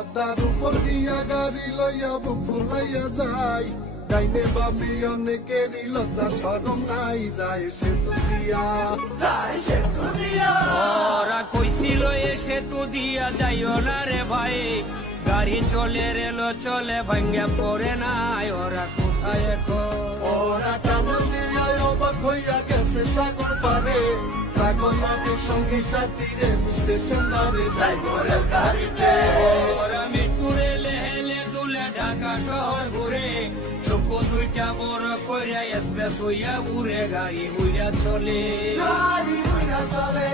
পদ্মার উপর দিয়া গাড়ি লইয়া বুক ফুলাইয়া যায়, ডাইনে বামে অনেকেরই লজ্জা শরম নাই, যায় সেতু দিয়া, যায় সেতু দিয়া। ওরা কইছিল এ সেতু দিয়া যাইও না রে ভাই, গাড়ি চলে রেল চলে ভাঙ্গা পড়ে নাই, ওরা কোথায় এখন? ওরা কামান দিয়া অবাক হইয়া গেছে সাগর পারে, আমি সঙ্গী সাথী রে স্টেশন বারে যাইব রেল গাড়িতে। ওরা মিরপুরে লেহেলে দুলে ঢাকা শহর ঘুরে, চোখ দুইটা বড় কইরা এক্সপ্রেস হইয়া উড়ে, গাড়ি উইরা চলে, গাড়ি উইরা চলে।